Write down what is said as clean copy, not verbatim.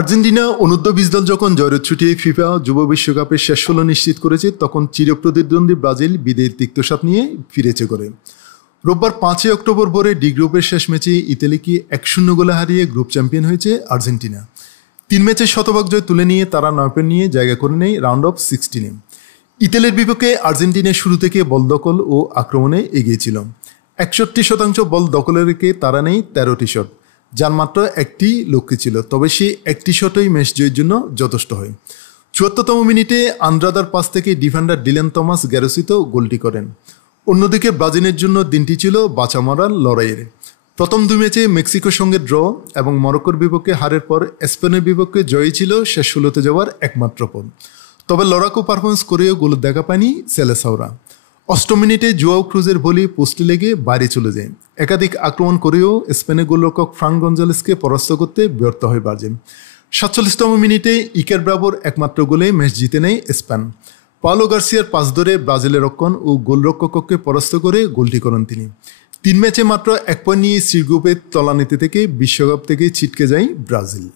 Argentina অনূর্ধ্ব-20 দল যখন জয়ের ছুটিয়ে ফিফা যুব বিশ্বকাপের শেষ ১৬ নিশ্চিত করেছে, তখন চিরপ্রতিদ্বন্দ্বী ব্রাজিল বিদায়ের তিক্তস্বাদ নিয়ে ফিরেছে করে। রোববার ৫ অক্টোবর ভোরে ডি গ্রুপের শেষ ম্যাচে ইতালিকে ১-০ গোলে হারিয়ে গ্রুপ চ্যাম্পিয়ন হয়েছে আর্জেন্টিনা। ৩ ম্যাচে শতভাগ জয় তুলে নিয়ে তারা ৯ পয়েন্ট নিয়ে জায়গা করে নেয় রাউন্ড অফ 16-এ। ইতালির বিপক্ষে আর্জেন্টিনা শুরু থেকে বল দখল ও আক্রমণে এগিয়ে ছিল। ৬১% বল দখলে রেখে তারা নেয় ১৩টি শট, যার মাত্র একটি লক্ষ্য ছিল, তবে সেই একটি শটই ম্যাচ জয়ের জন্য যথেষ্ট হয়। ৭৪তম মিনিটে আন্দ্রাদার পাস থেকে ডিফেন্ডার ডিলান থমাস গ্যারোসিত গোলটি করেন। অন্যদিকে ব্রাজিলের জন্য দিনটি ছিল বাঁচা মরার লড়াইয়ের। প্রথম ২ ম্যাচে মেক্সিকোর সঙ্গে ড্র এবং মরক্কোর বিপক্ষে হারের পর স্পেনের বিপক্ষে জয়ই ছিল শেষ ১৬তে যাওয়ার একমাত্র পথ। তবে লড়াকু পারফরমেন্স করেও গোল দেখা পায়নি সেলেসাওরা। ৮ম মিনিটে জোয়াও ক্রুজের ভলি পোস্টে লেগে বাইরে চলে যায়। একাধিক আক্রমণ করেও স্পেনের গোলরক্ষক ফ্রাঙ্ক গঞ্জালেসকে পরাস্ত করতে ব্যর্থ হয় ব্রাজিল। ৪৭তম মিনিটে ইকের ব্রাভোর একমাত্র গোলে ম্যাচ জিতে নেয় স্পেন। পাওলো গার্সিয়ার পাস ধরে ব্রাজিলের রক্ষণ ও গোলরক্ষককে পরাস্ত করে গোলটি করেন তিনি। ৩ ম্যাচে মাত্র ১ পয়েন্ট নিয়ে সি গ্রুপের তলানিতে থেকে বিশ্বকাপ থেকে ছিটকে যায় ব্রাজিল।